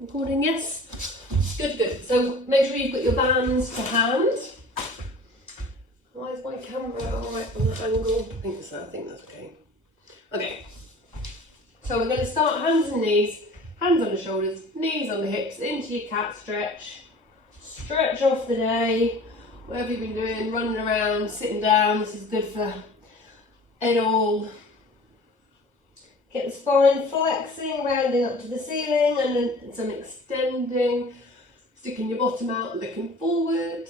Recording, yes? Good, good. So make sure you've got your bands to hand. Why is my camera alright on that angle? I think so, I think that's okay. Okay. So we're going to start hands and knees, hands on the shoulders, knees on the hips, into your cat stretch. Stretch off the day, whatever you've been doing, running around, sitting down. This is good for it all. Get the spine flexing, rounding up to the ceiling, and then some extending, sticking your bottom out, looking forward,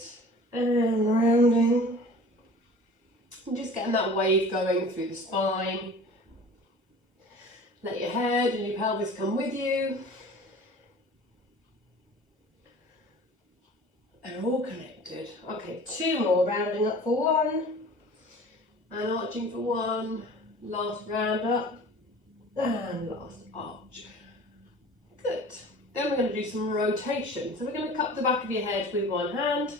and rounding. And just getting that wave going through the spine. Let your head and your pelvis come with you. They're all connected. Okay, 2 more, rounding up for 1, and arching for 1, last round up. And last arch. Good. Then we're going to do some rotation. So we're going to cup the back of your head with one hand.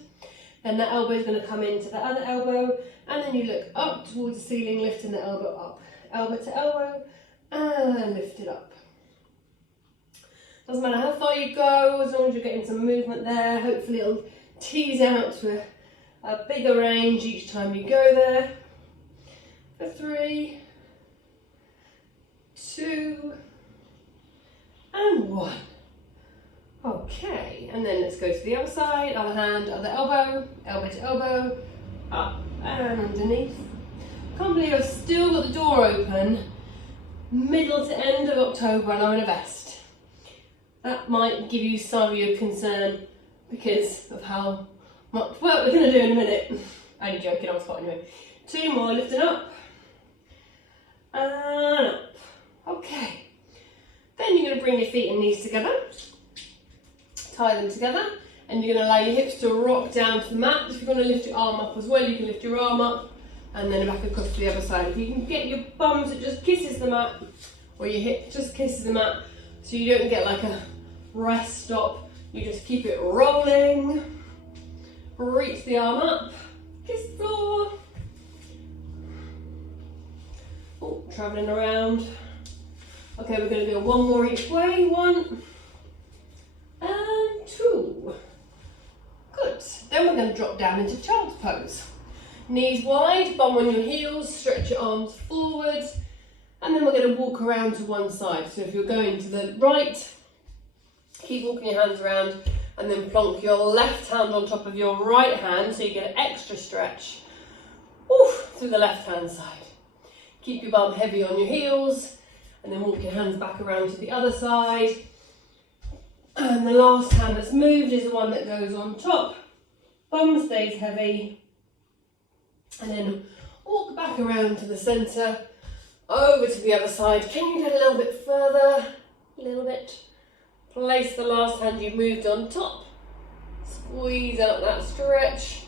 Then the elbow is going to come into the other elbow. And then you look up towards the ceiling, lifting the elbow up. Elbow to elbow. And lift it up. Doesn't matter how far you go, as long as you're getting some movement there. Hopefully it'll tease out to a bigger range each time you go there. For 3, 2, and 1. Okay, and then let's go to the other side, other hand, other elbow, elbow to elbow, up and underneath. Can't believe I've still got the door open, middle to end of October, and I'm in a vest. That might give you some of your concern because of how much work we're going to do in a minute. Only joking, I was fine anyway. 2 more, lifting up, and up. Okay, then you're going to bring your feet and knees together, tie them together, and you're going to allow your hips to rock down to the mat. If you want to lift your arm up as well, you can lift your arm up and then back across to the other side. If you can get your bum so it just kisses the mat, or your hip just kisses the mat, so you don't get like a rest stop, you just keep it rolling. Reach the arm up, kiss the floor. Oh, travelling around. Okay, we're going to do 1 more each way. 1 and 2. Good. Then we're going to drop down into child's pose. Knees wide, bum on your heels, stretch your arms forward, and then we're going to walk around to one side. So if you're going to the right, keep walking your hands around, and then plonk your left hand on top of your right hand so you get an extra stretch through the left hand side. Keep your bum heavy on your heels, and then walk your hands back around to the other side. And the last hand that's moved is the one that goes on top. Bum stays heavy. And then walk back around to the centre, over to the other side. Can you get a little bit further? A little bit. Place the last hand you've moved on top. Squeeze out that stretch.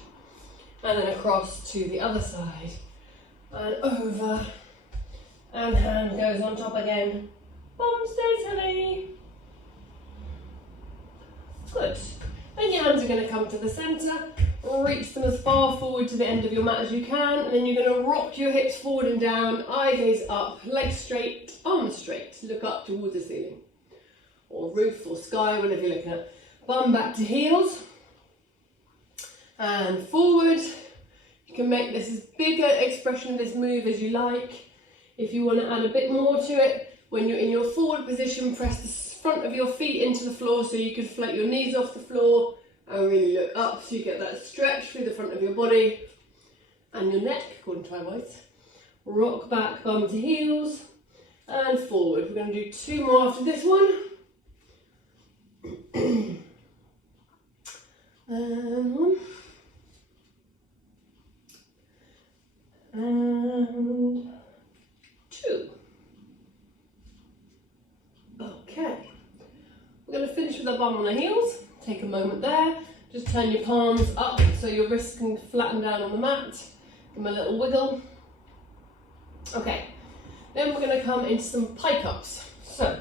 And then across to the other side. And over. And hand goes on top again. Bum stays heavy. Good. Then your hands are going to come to the centre. Reach them as far forward to the end of your mat as you can. And then you're going to rock your hips forward and down. Eye gaze up. Legs straight. Arms straight. Look up towards the ceiling. Or roof or sky, whatever you're looking at. Bum back to heels. And forward. You can make this as big an expression of this move as you like. If you want to add a bit more to it, when you're in your forward position, press the front of your feet into the floor so you can float your knees off the floor and really look up so you get that stretch through the front of your body and your neck, according to my voice. Rock back, bum to heels, and forward. We're going to do 2 more after this one. And 1. And 2. Okay. We're going to finish with our bum on the heels. Take a moment there. Just turn your palms up so your wrists can flatten down on the mat. Give them a little wiggle. Okay. Then we're going to come into some pike ups. So,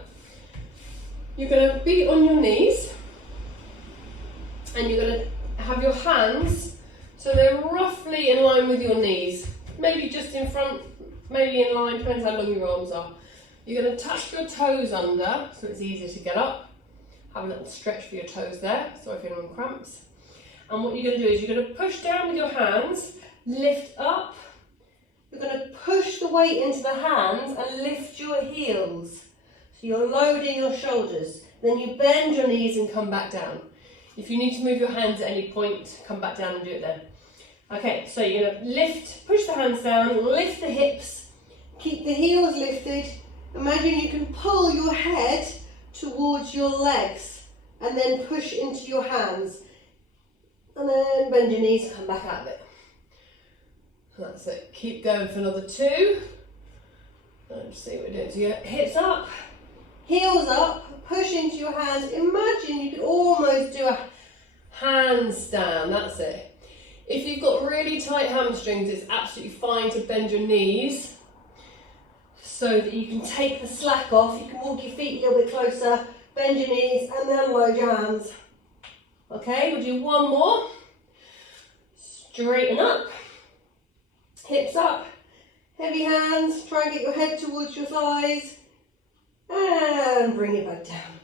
you're going to be on your knees. And you're going to have your hands so they're roughly in line with your knees. Maybe just in front, maybe in line, depends how long your arms are. You're going to tuck your toes under so it's easier to get up. Have a little stretch for your toes there. Sorry if anyone cramps. And what you're going to do is you're going to push down with your hands, lift up. You're going to push the weight into the hands and lift your heels. So you're loading your shoulders. Then you bend your knees and come back down. If you need to move your hands at any point, come back down and do it then. Okay, so you're going to lift, push the hands down, lift the hips, keep the heels lifted. Imagine you can pull your head towards your legs and then push into your hands. And then bend your knees, come back out of it. That's it. Keep going for another 2. And see what we're doing. So your hips up, heels up, push into your hands. Imagine you could almost do a handstand. That's it. If you've got really tight hamstrings, it's absolutely fine to bend your knees so that you can take the slack off. You can walk your feet a little bit closer, bend your knees, and then load your hands. Okay, we'll do one more. Straighten up, hips up, heavy hands, try and get your head towards your thighs, and bring it back down.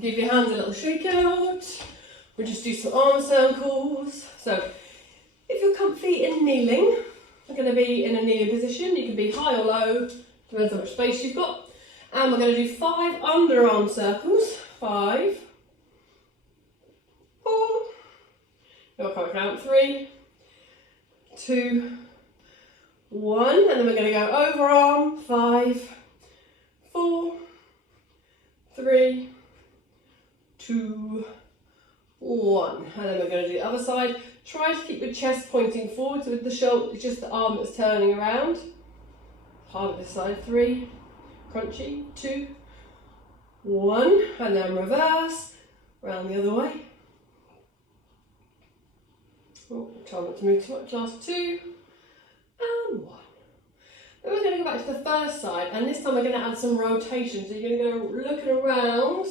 Give your hands a little shake out. We'll just do some arm circles. So, if you're comfy in kneeling, you're going to be in a kneeling position. You can be high or low, depends how much space you've got. And we're going to do 5 underarm circles. 5, 4, you'll count 3, 2, 1, and then we're going to go overarm. 5, 4, 3, 2, 1, and then we're going to do the other side. Try to keep your chest pointing forward, so with the shoulder, it's just the arm that's turning around. Hard this side. 3, crunchy, 2, 1, and then reverse, round the other way. Oh, try not to move too much. Last 2, and 1. Then we're going to go back to the first side, and this time we're going to add some rotation. So you're going to go looking around.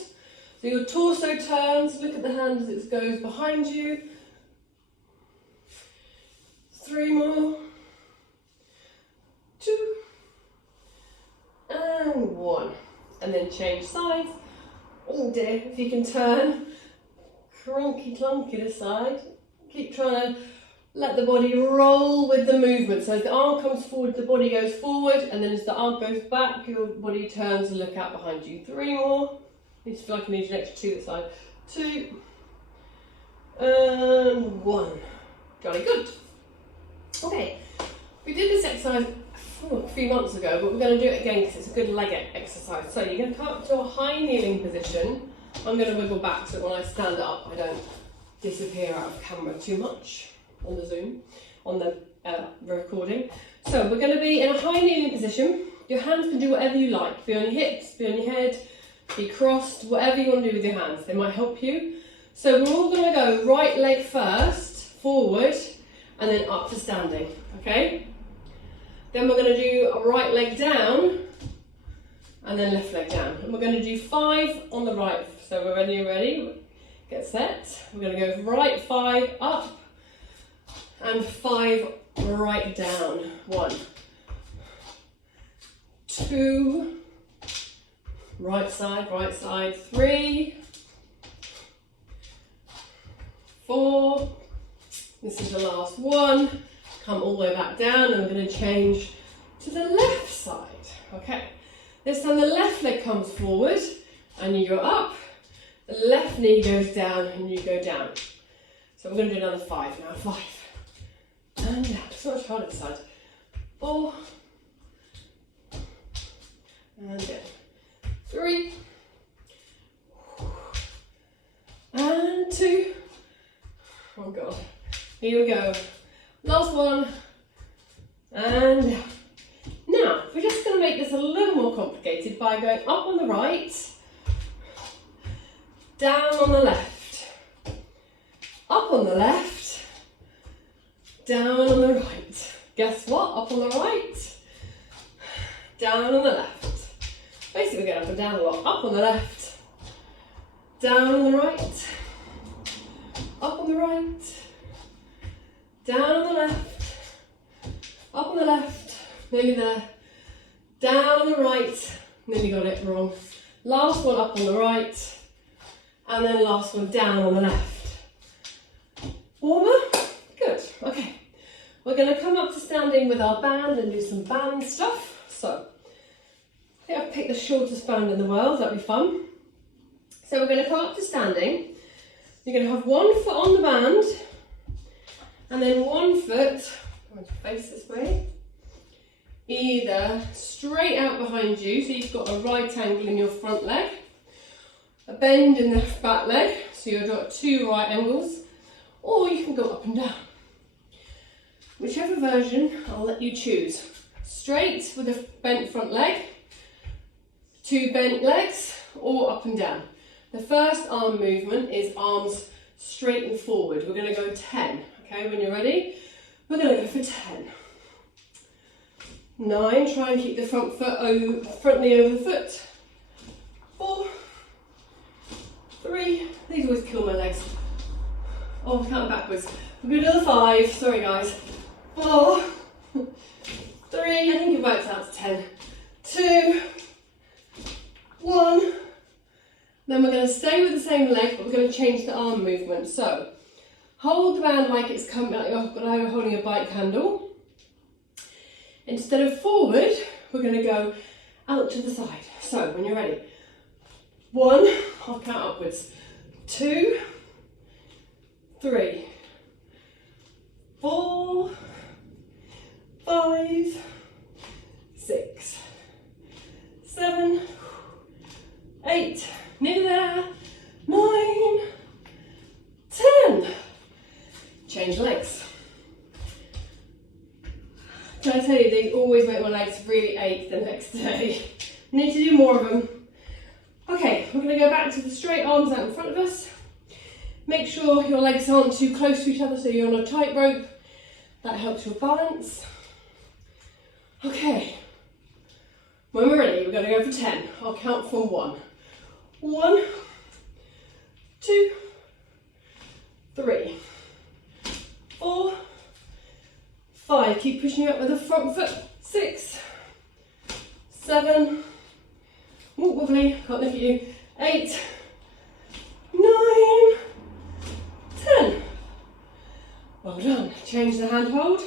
So your torso turns, look at the hand as it goes behind you. 3 more. 2, and 1. And then change sides. Oh dear, if you can turn cronky clunky this side. Keep trying to let the body roll with the movement. So as the arm comes forward, the body goes forward, and then as the arm goes back, your body turns to look out behind you. 3 more. I just feel like I need an extra 2 this side. 2, and 1. Jolly good. Okay, we did this exercise a few months ago, but we're going to do it again because it's a good leg exercise. So you're going to come up to a high kneeling position. I'm going to wiggle back so when I stand up I don't disappear out of camera too much on the Zoom, on the recording. So we're going to be in a high kneeling position. Your hands can do whatever you like. Be on your hips, be on your head, be crossed, whatever you want to do with your hands. They might help you. So we're all going to go right leg first, forward, and then up to standing, okay? Then we're going to do a right leg down, and then left leg down. And we're going to do 5 on the right. So we're ready, get set. We're going to go right 5 up, and 5 right down. 1, 2, right side, 3, 4, this is the last one, come all the way back down, and we're going to change to the left side. Okay, this time the left leg comes forward, and you go up, the left knee goes down, and you go down. So we're going to do another 5 now, 5, and down, so much harder this side, 4, and down. 3, and 2, oh god, here we go, last one, and now we're just going to make this a little more complicated by going up on the right, down on the left, up on the left, down on the right. Guess what? Up on the right, down on the left. Basically, we're going up and down a lot. Up on the left, down on the right, up on the right, down on the left, up on the left, nearly there, down on the right, nearly got it wrong, Last one up on the right, and then last one down on the left. Warmer? Good, okay. We're gonna come up to standing with our band and do some band stuff. So, I think I've picked the shortest band in the world, that'll be fun. So we're gonna come up to standing. You're gonna have one foot on the band, and then one foot, I'm going to face this way, either straight out behind you, so you've got a right angle in your front leg, a bend in the back leg, so you've got 2 right angles, or you can go up and down. Whichever version, I'll let you choose. Straight with a bent front leg, 2 bent legs, or up and down. The first arm movement is arms straight and forward. We're going to go 10, okay, when you're ready, we're going to go for 10. 9, try and keep the front knee over the foot. 4, 3, these always kill my legs. Oh, I'm counting backwards. We're going to do the 5, sorry guys. 4, 3, I think it works out to 10. 2, 1. Then we're going to stay with the same leg, but we're going to change the arm movement. So, hold the band like it's coming, like you're holding a bike handle. Instead of forward, we're going to go out to the side. So, when you're ready, 1, I'll count upwards. 2, 3, 4, 5, 6, 7, 8, nearly there, 9, 10. Change legs. Can I tell you, these always make my legs really ache the next day. Need to do more of them. Okay, we're going to go back to the straight arms out in front of us. Make sure your legs aren't too close to each other so you're on a tightrope. That helps your balance. Okay, when we're ready, we're going to go for 10. I'll count from 1. 1, 2, 3, 4, 5. Keep pushing up with the front foot. 6, 7, wobbly, can't look at you. 8, 9, 10. Well done. Change the hand hold.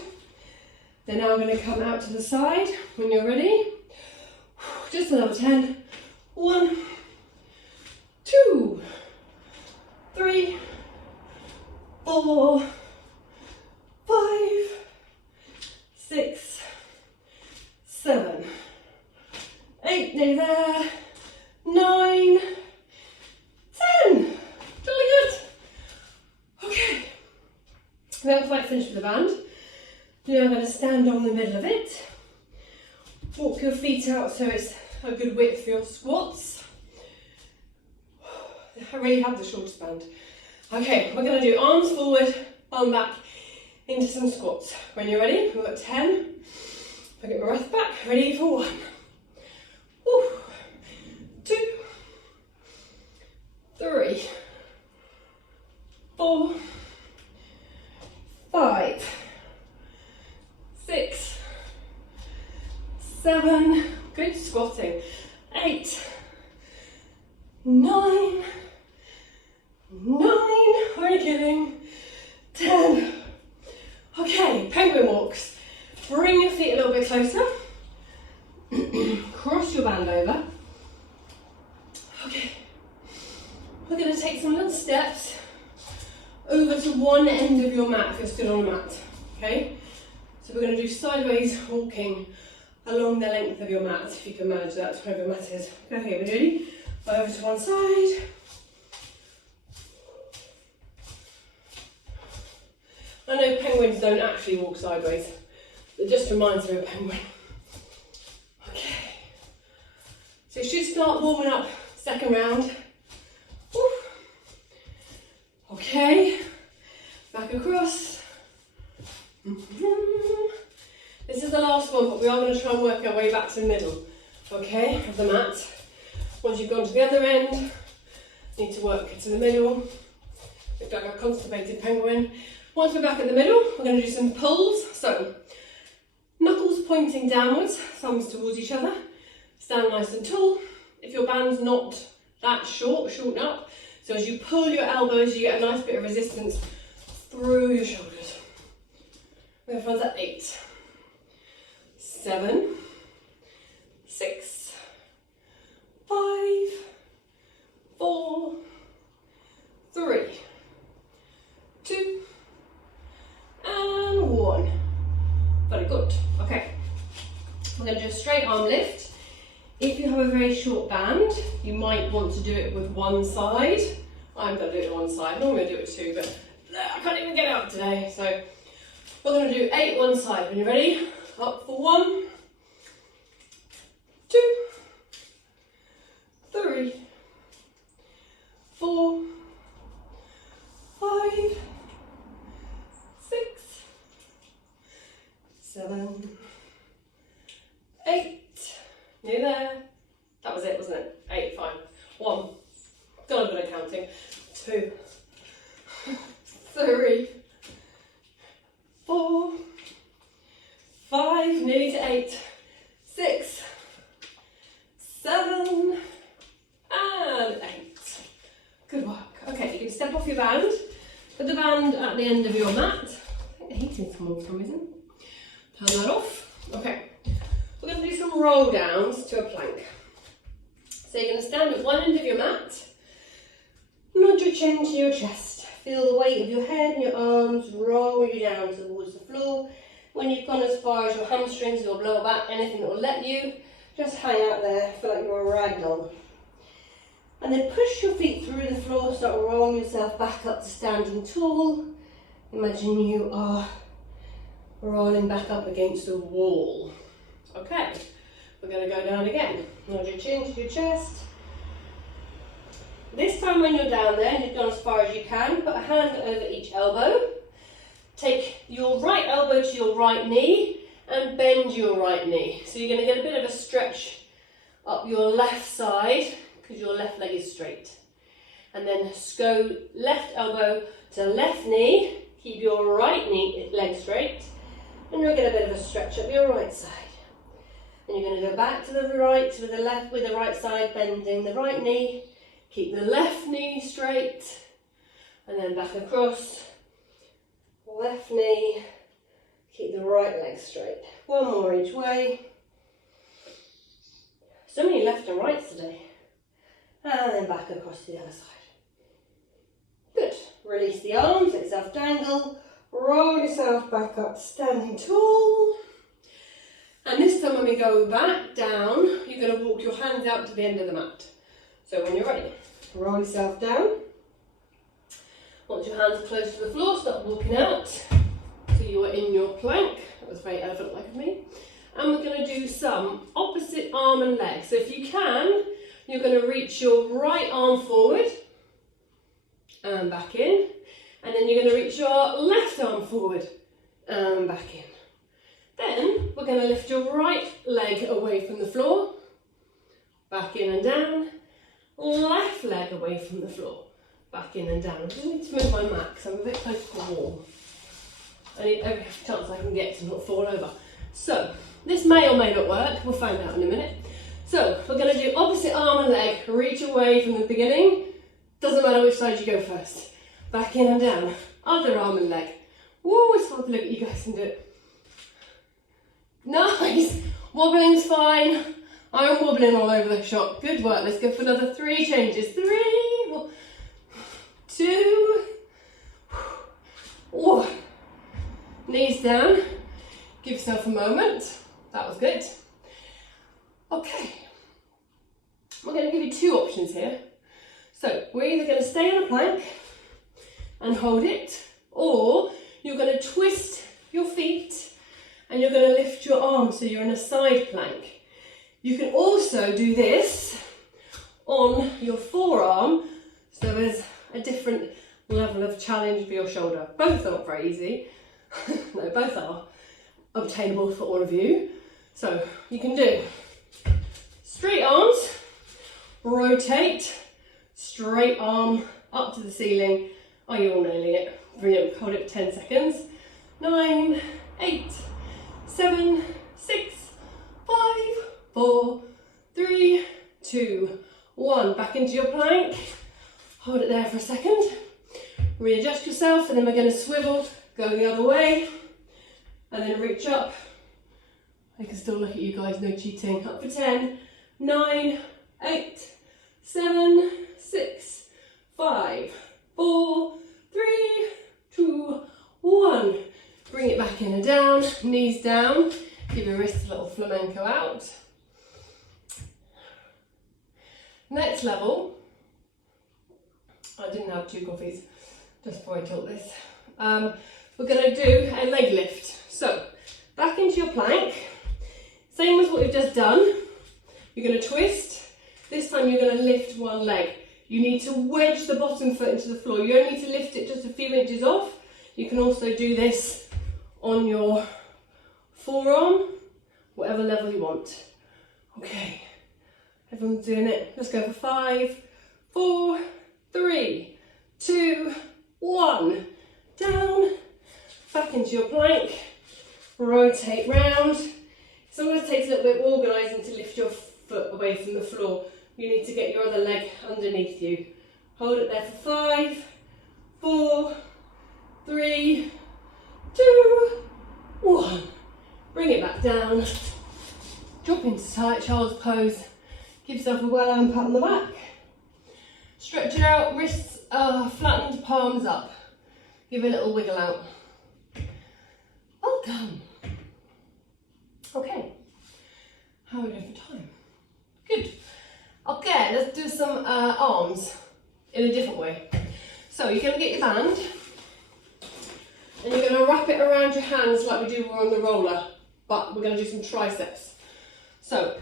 Then now I'm going to come out to the side when you're ready. Just another 10. 1, 2, 3, 4, 5, 6, 7, 8, nearly there, 9, 10. Really good. Okay. We haven't quite finished with the band. Now I'm going to stand on the middle of it. Walk your feet out so it's a good width for your squats. I really have the shortest band. Okay, we're going to do arms forward, bum back, into some squats. When you're ready, we've got 10. I'll get my breath back, ready for 1. Woo. 2, 3, 4, 5, 6, 7, good squatting, 8, 9, only kidding, 10. Okay, penguin walks. Bring your feet a little bit closer. Cross your band over. Okay, we're going to take some little steps over to one end of your mat if you're still on a mat. Okay, so we're going to do sideways walking along the length of your mat, if you can manage that, wherever your mat is. Okay, we're ready? Over to one side. I know penguins don't actually walk sideways. It just reminds me of a penguin. Okay. So you should start warming up second round. Woo. Okay. Back across. This is the last one, but we are going to try and work our way back to the middle, okay, of the mat. Once you've gone to the other end, you need to work to the middle. Look like a constipated penguin. Once we're back at the middle, we're going to do some pulls. So, knuckles pointing downwards, thumbs towards each other. Stand nice and tall. if your band's not that short, shorten up. So as you pull your elbows, you get a nice bit of resistance through your shoulders. We're going to find that 8, 7, 6, 5, 4, 3, 2, and 1. Very good. Okay. We're going to do a straight arm lift. If you have a very short band, you might want to do it with one side. I'm going to do it on one side. I'm going to do it two, but I can't even get out today. So we're going to do 8 one side. When you're ready, up for 1, 2, 3, 4, 5, 6, 7, 8. Near there. That was it, wasn't it? 8, fine. 1. Got a bit of counting. 2, 3, 4, 5, nearly to 8, 6, 7, and 8. Good work. Okay, you can step off your band. Put the band at the end of your mat. I think the heating's come on for some reason. Turn that off. Okay. We're going to do some roll downs to a plank. So you're going to stand at one end of your mat, nod your chin to your chest, feel the weight of your head and your arms roll you down towards the floor. When you've gone as far as your hamstrings, your lower back, anything that will let you, just hang out there, feel like you're a rag doll. And then push your feet through the floor, start rolling yourself back up to standing tall. Imagine you are rolling back up against a wall. Okay, we're going to go down again. Nod your chin to your chest. This time when you're down there and you've gone as far as you can, put a hand over each elbow. Take your right elbow to your right knee and bend your right knee. So you're going to get a bit of a stretch up your left side because your left leg is straight. And then go left elbow to left knee. Keep your right knee leg straight. And you'll get a bit of a stretch up your right side. And you're going to go back to the right with the right side, bending the right knee. Keep the left knee straight. And then back across. Left knee. Keep the right leg straight. One more each way. So many left and rights today. And then back across to the other side. Good. Release the arms, let yourself dangle. Roll yourself back up, standing tall. And this time when we go back down, you're going to walk your hands out to the end of the mat. So when you're ready, roll yourself down. Once your hands are close to the floor, start walking out. So you are in your plank. That was very elephant-like of me. And we're going to do some opposite arm and leg. So if you can, you're going to reach your right arm forward and back in. And then you're going to reach your left arm forward and back in. Then we're going to lift your right leg away from the floor, back in and down, left leg away from the floor, back in and down. I just need to move my mat because I'm a bit close to the wall. I need every chance I can get to not fall over. So this may or may not work, we'll find out in a minute. So we're going to do opposite arm and leg, reach away from the beginning, doesn't matter which side you go first, back in and down, other arm and leg. Woo, it's hard to look at you guys and do it. Nice! Wobbling's fine. I'm wobbling all over the shop. Good work. Let's go for another 3 changes. 3, 2, 1. Knees down. Give yourself a moment. That was good. Okay. We're going to give you 2 options here. So we're either going to stay on a plank and hold it, or you're going to twist your feet and you're going to lift your arms so you're in a side plank. You can also do this on your forearm, so there's a different level of challenge for your shoulder. Both are not very easy. No, both are obtainable for all of you. So you can do straight arms, rotate, straight arm up to the ceiling. Oh, you're all nailing it. Brilliant. Hold it for 10 seconds. 9, 8, 7, 6, 5, 4, 3, 2, 1. Back into your plank. Hold it there for a second. Readjust yourself, and then we're going to swivel, go the other way, and then reach up. I can still look at you guys, no cheating. Up for 10, 9, 8, 7, 6, 5, 4, 3, 2, 1. Bring it back in and down, knees down. Give your wrists a little flamenco out. Next level, I didn't have 2 coffees just before I taught this. We're going to do a leg lift. So, back into your plank. Same as what we've just done. You're going to twist. This time you're going to lift one leg. You need to wedge the bottom foot into the floor. You only need to lift it just a few inches off. You can also do this on your forearm, whatever level you want. Okay, everyone's doing it. Let's go for 5, 4, 3, 2, 1. Down, back into your plank, rotate round. Sometimes it takes a little bit of organising to lift your foot away from the floor. You need to get your other leg underneath you. Hold it there for 5, 4, 3, 2, 1. Bring it back down. Drop into tight child's pose. Give yourself a well-earned pat on the back. Stretch it out, wrists flattened, palms up. Give it a little wiggle out. Well done. Okay, how are we doing for time? Good. Okay, let's do some arms in a different way. So you're going to get your band and you're going to wrap it around your hands like we do on the roller, but we're going to do some triceps. So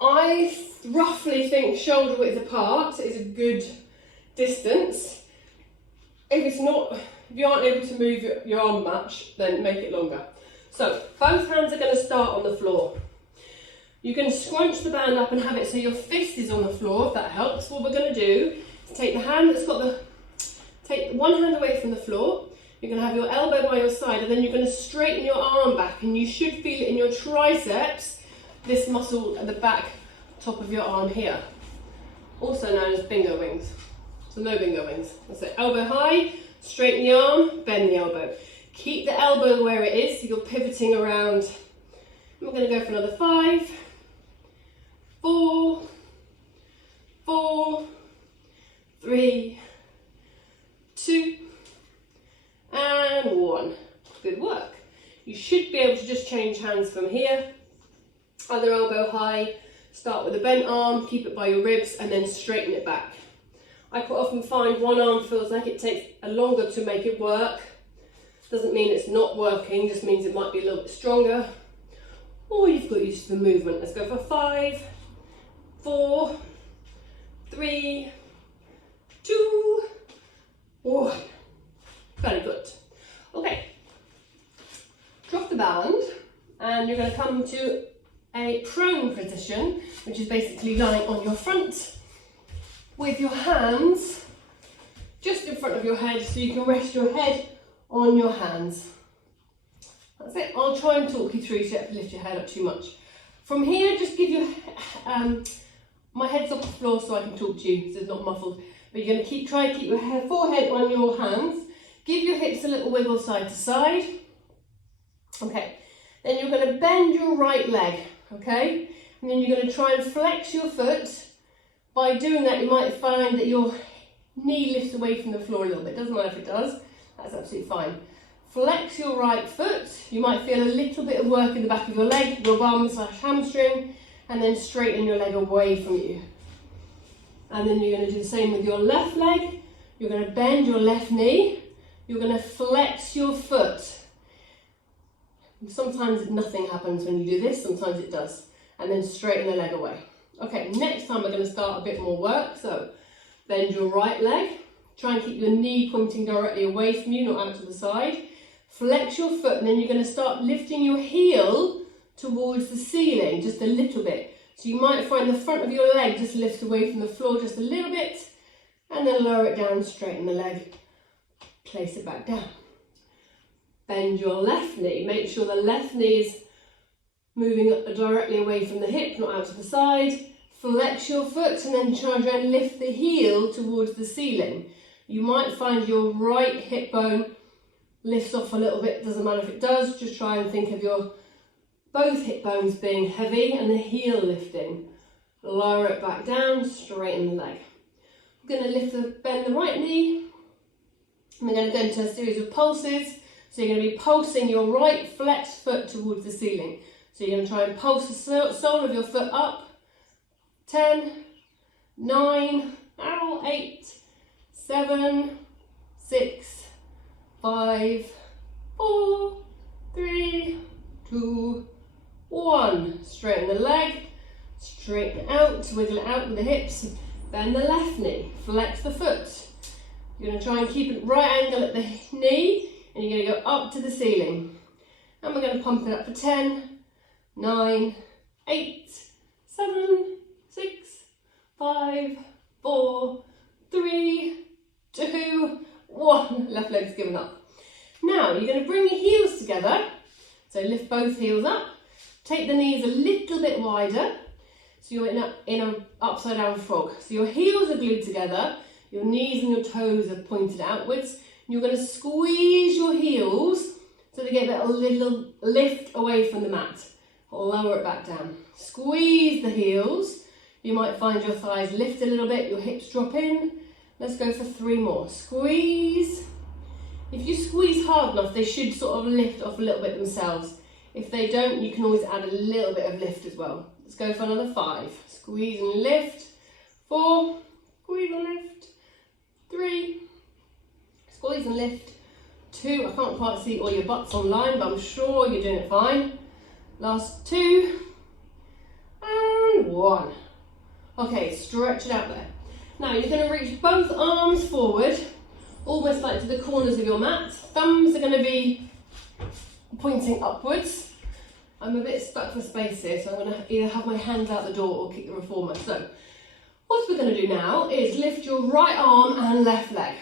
I roughly think shoulder width apart is a good distance. If you aren't able to move your arm much, then make it longer. So both hands are going to start on the floor. You can scrunch the band up and have it so your fist is on the floor, if that helps. What we're going to do is take the hand that's take one hand away from the floor. You're going to have your elbow by your side, and then you're going to straighten your arm back, and you should feel it in your triceps, this muscle at the back, top of your arm here, also known as bingo wings. So no bingo wings. That's it. Elbow high, straighten the arm, bend the elbow. Keep the elbow where it is, so you're pivoting around. And we're going to go for another 5, 4, 4, 3, 2, and 1. Good work. You should be able to just change hands from here. Other elbow high, start with a bent arm, keep it by your ribs, and then straighten it back. I quite often find one arm feels like it takes longer to make it work. Doesn't mean it's not working, just means it might be a little bit stronger. Or you've got used to the movement. Let's go for 5, 4, 3, 2, 1. Very good. Okay. Drop the band and you're going to come to a prone position, which is basically lying on your front with your hands just in front of your head, so you can rest your head on your hands. That's it. I'll try and talk you through so you don't have to lift your head up too much. From here, just give your my head's off the floor so I can talk to you, so it's not muffled. But you're going to try and keep your forehead on your hands. Give your hips a little wiggle side to side. Okay. Then you're going to bend your right leg. Okay. And then you're going to try and flex your foot. By doing that, you might find that your knee lifts away from the floor a little bit. Doesn't matter if it does. That's absolutely fine. Flex your right foot. You might feel a little bit of work in the back of your leg, your bum / hamstring, and then straighten your leg away from you. And then you're going to do the same with your left leg. You're going to bend your left knee. You're going to flex your foot. Sometimes nothing happens when you do this, sometimes it does. And then straighten the leg away. Okay, next time we're going to start a bit more work. So bend your right leg. Try and keep your knee pointing directly away from you, not out to the side. Flex your foot, and then you're going to start lifting your heel towards the ceiling, just a little bit. So you might find the front of your leg just lifts away from the floor just a little bit, and then lower it down, straighten the leg, place it back down. Bend your left knee. Make sure the left knee is moving directly away from the hip, not out to the side. flex your foot and then try and lift the heel towards the ceiling. You might find your right hip bone lifts off a little bit, doesn't matter if it does, just try and think of your both hip bones being heavy and the heel lifting. Lower it back down, straighten the leg. We're going to bend the right knee. And we're going to go into a series of pulses. So you're going to be pulsing your right flexed foot towards the ceiling. So you're going to try and pulse the sole of your foot up. 10, 9, 8, 7, 6, 5, 4, 3, 2, 1. Straighten the leg, straighten it out, wiggle it out with the hips. Bend the left knee, flex the foot. You're going to try and keep it right angle at the knee, and you're going to go up to the ceiling. And we're going to pump it up for 10, 9, 8, 7, 6, 5, 4, 3, 2, 1. Left leg's given up. Now you're going to bring your heels together. So lift both heels up. Take the knees a little bit wider. So you're in an upside down frog. So your heels are glued together. Your knees and your toes are pointed outwards. You're going to squeeze your heels so they get a little lift away from the mat. Lower it back down. Squeeze the heels. You might find your thighs lift a little bit, your hips drop in. Let's go for 3 more. Squeeze. If you squeeze hard enough, they should sort of lift off a little bit themselves. If they don't, you can always add a little bit of lift as well. Let's go for another 5. Squeeze and lift. 4. Squeeze and lift. 3. Squeeze and lift. 2. I can't quite see all your butts online, but I'm sure you're doing it fine. Last 2. And 1. Okay, stretch it out there. Now you're going to reach both arms forward, almost like to the corners of your mat. Thumbs are going to be pointing upwards. I'm a bit stuck for space here, so I'm going to either have my hands out the door or kick the reformer. So what we're going to do now is lift your right arm and left leg.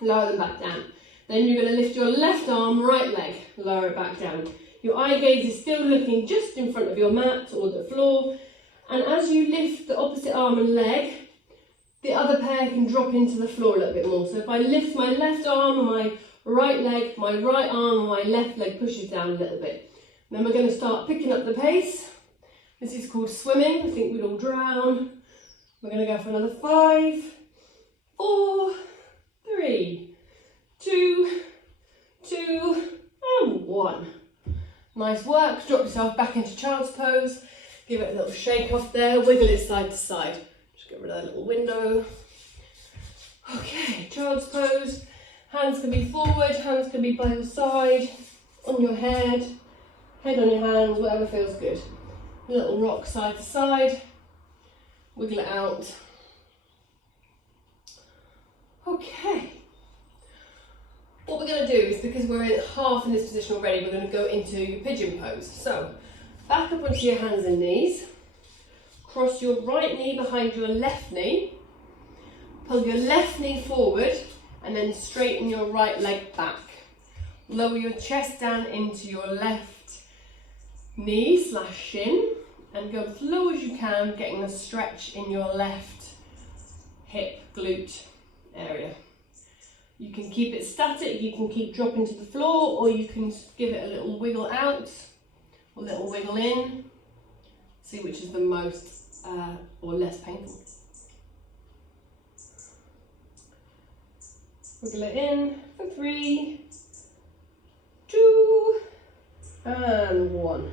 Lower them back down. Then you're going to lift your left arm, right leg, lower it back down. Your eye gaze is still looking just in front of your mat or the floor. And as you lift the opposite arm and leg, the other pair can drop into the floor a little bit more. So if I lift my left arm and my right leg, my right arm and my left leg pushes down a little bit. And then we're going to start picking up the pace. This is called swimming. I think we'd all drown. We're going to go for another 5, 4, 3, 2, and 1. Nice work. Drop yourself back into child's pose. Give it a little shake off there. Wiggle it side to side. Just get rid of that little window. Okay, child's pose. Hands can be forward, hands can be by your side, on your head on your hands, whatever feels good. A little rock side to side. Wiggle it out. Okay. What we're going to do is, because we're in half in this position already, we're going to go into your pigeon pose. So, back up onto your hands and knees. Cross your right knee behind your left knee. Pull your left knee forward and then straighten your right leg back. Lower your chest down into your left knee / shin and go as low as you can, getting a stretch in your left hip glute area. You can keep it static, you can keep dropping to the floor, or you can give it a little wiggle out, a little wiggle in. See which is the most or less painful. Wiggle it in for 3, 2, and 1.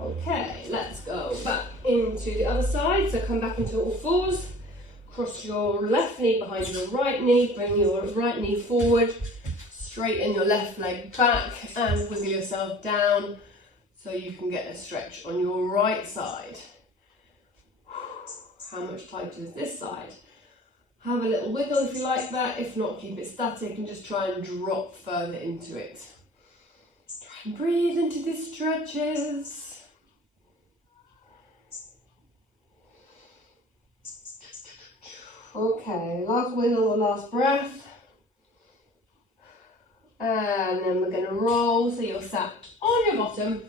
Okay, let's go back into the other side. So come back into all fours. Cross your left knee behind your right knee. Bring your right knee forward. Straighten your left leg back and wiggle yourself down so you can get a stretch on your right side. How much tighter is this side? Have a little wiggle if you like that. If not, keep it static and just try and drop further into it. Try and breathe into these stretches. Okay, last wiggle or last breath. And then we're going to roll so you're sat on your bottom.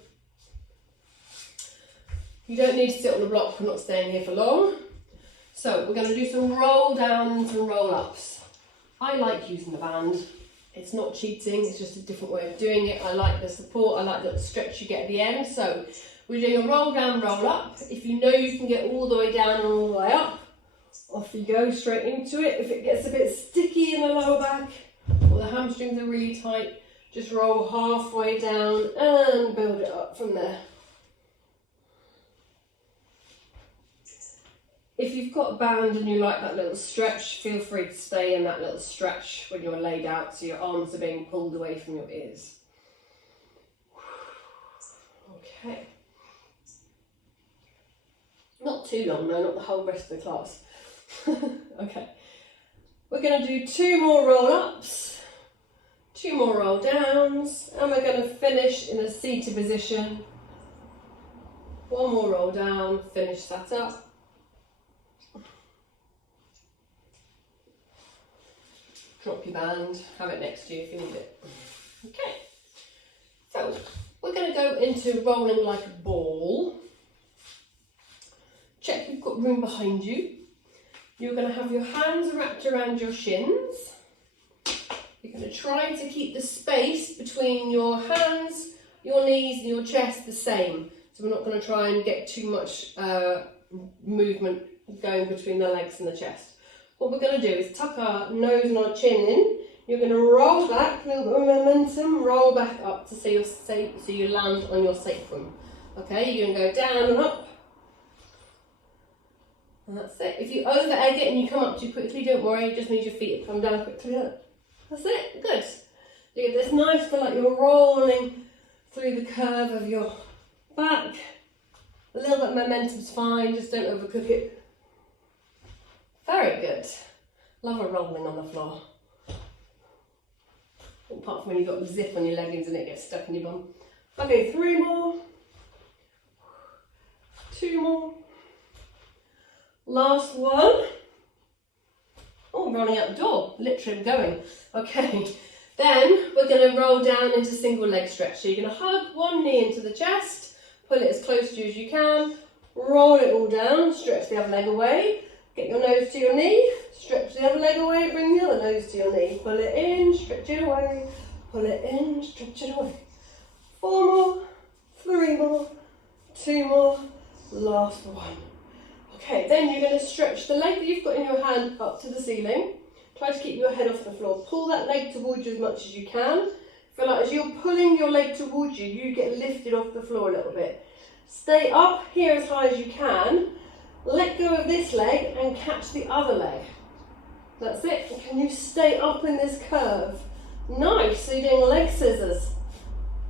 You don't need to sit on the block, we're not staying here for long. So we're going to do some roll downs and roll ups. I like using the band. It's not cheating, it's just a different way of doing it. I like the support, I like the stretch you get at the end. So we're doing a roll down, roll up. If you know you can get all the way down and all the way up, off you go straight into it. If it gets a bit sticky in the lower back or the hamstrings are really tight, just roll halfway down and build it up from there. If you've got a band and you like that little stretch, feel free to stay in that little stretch when you're laid out so your arms are being pulled away from your ears. Okay. Not too long, no, not the whole rest of the class. Okay. We're going to do 2 more roll-ups, 2 more roll-downs, and we're going to finish in a seated position. 1 more roll down, finish that up. Drop your band, have it next to you if you need it. Okay, so we're going to go into rolling like a ball. Check you've got room behind you. You're going to have your hands wrapped around your shins. You're going to try to keep the space between your hands, your knees and your chest the same. So we're not going to try and get too much movement going between the legs and the chest. What we're going to do is tuck our nose and our chin in. You're going to roll back, a little bit of momentum, roll back up to so you land on your sacrum. Okay, you're going to go down and up. And that's it. If you over egg it and you come up too quickly, don't worry, it just means your feet come down quickly. That's it, good. You get this nice feel like you're rolling through the curve of your back. A little bit of momentum's fine, just don't overcook it. Very good. Love a rolling on the floor. Apart from when you've got the zip on your leggings and it gets stuck in your bum. Okay, 3 more. 2 more. Last one. Oh, I'm rolling out the door. Literally I'm going. Okay. Then we're going to roll down into single leg stretch. So you're going to hug one knee into the chest, pull it as close to you as you can, roll it all down, stretch the other leg away. Get your nose to your knee, stretch the other leg away, bring the other nose to your knee. Pull it in, stretch it away, pull it in, stretch it away. 4 more, 3 more, 2 more, last one. Okay, then you're going to stretch the leg that you've got in your hand up to the ceiling. Try to keep your head off the floor. Pull that leg towards you as much as you can. Feel like as you're pulling your leg towards you, you get lifted off the floor a little bit. Stay up here as high as you can. Let go of this leg and catch the other leg. That's it. Can you stay up in this curve? Nice. So you're doing leg scissors.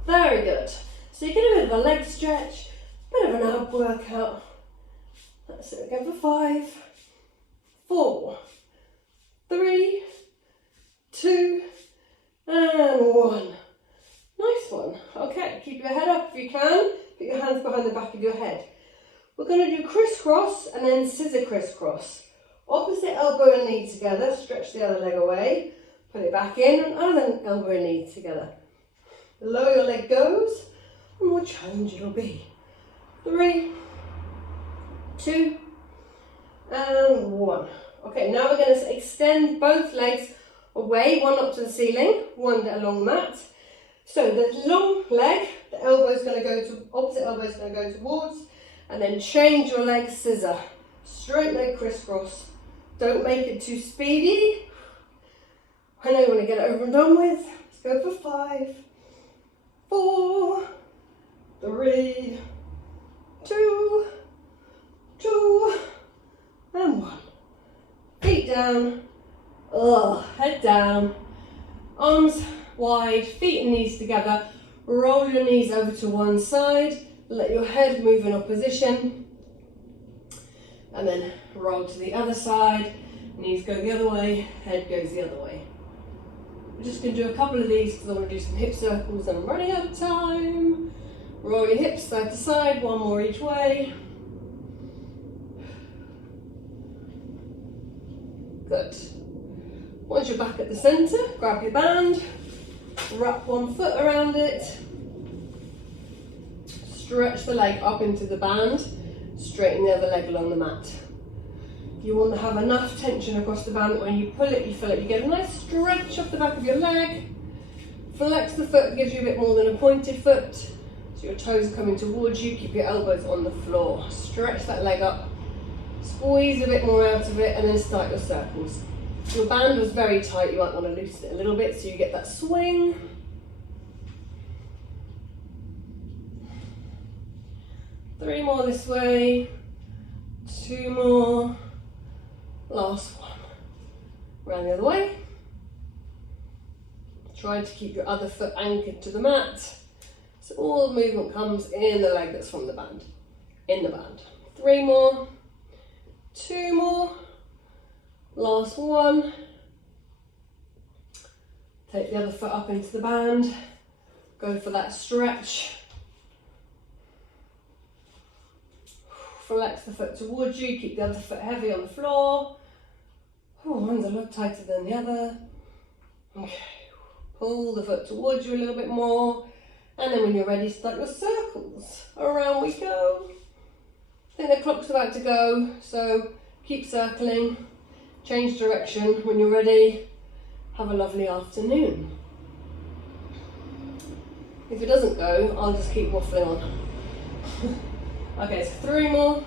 Very good. So you get a bit of a leg stretch, bit of an ab workout. That's it. Again for 5, 4, 3, 2, and 1. Nice one. Okay, keep your head up if you can. Put your hands behind the back of your head. We're going to do crisscross and then scissor crisscross. Opposite elbow and knee together, stretch the other leg away, put it back in, and other elbow and knee together. The lower your leg goes, the more challenge it'll be. 3, 2, and 1. Okay, now we're going to extend both legs away, one up to the ceiling, one along the mat. So the long leg, the elbow is going to go to, opposite elbow is going to go towards, and then change your leg scissor. Straight leg crisscross. Don't make it too speedy. I know you want to get it over and done with. Let's go for 5, 4, 3, 2, and 1. Feet down. Head down. Arms wide, feet and knees together. Roll your knees over to one side. Let your head move in opposition. And then roll to the other side. Knees go the other way, head goes the other way. We're just going to do a couple of these because I want to do some hip circles and I'm running out of time. Roll your hips side to side, 1 more each way. Good. Once you're back at the centre, grab your band, wrap one foot around it, stretch the leg up into the band, straighten the other leg along the mat. You want to have enough tension across the band that when you pull it, you feel it. You get a nice stretch off the back of your leg. Flex the foot, gives you a bit more than a pointed foot. So your toes are coming towards you, keep your elbows on the floor. Stretch that leg up, squeeze a bit more out of it, and then start your circles. If your band was very tight, you might want to loosen it a little bit so you get that swing. Three more this way, two more, last one. Round the other way. Try to keep your other foot anchored to the mat. So all the movement comes in the leg that's from the band, in the band. Three more, two more, last one. Take the other foot up into the band, go for that stretch. Flex the foot towards you, keep the other foot heavy on the floor. Oh, one's a lot tighter than the other. Okay, pull the foot towards you a little bit more. And then when you're ready, start your circles. Around we go. I think the clock's about to go, so keep circling. Change direction when you're ready. Have a lovely afternoon. If it doesn't go, I'll just keep waffling on. Okay, so three more,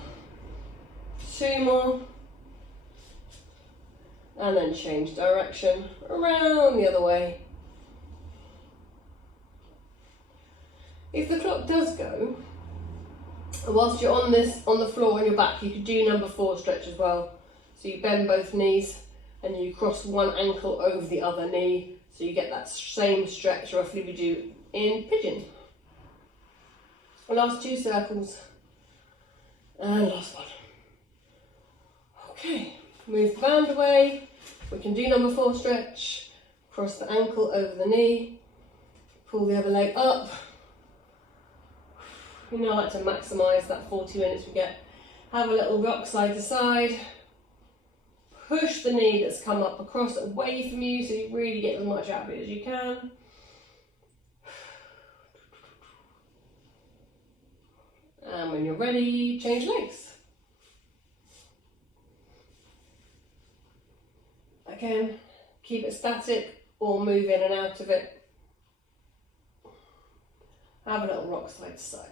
two more, and then change direction around the other way. If the clock does go, whilst you're on the floor on your back, you could do number 4 stretch as well. So you bend both knees and you cross one ankle over the other knee, so you get that same stretch roughly we do in pigeon. Last 2 circles. And last one. Okay, move the band away. We can do number 4 stretch. Cross the ankle over the knee. Pull the other leg up. You know, I like to maximise that 40 minutes we get. Have a little rock side to side. Push the knee that's come up across away from you so you really get as much out of it as you can. And when you're ready, change legs. Again, keep it static or move in and out of it. Have a little rock side to side.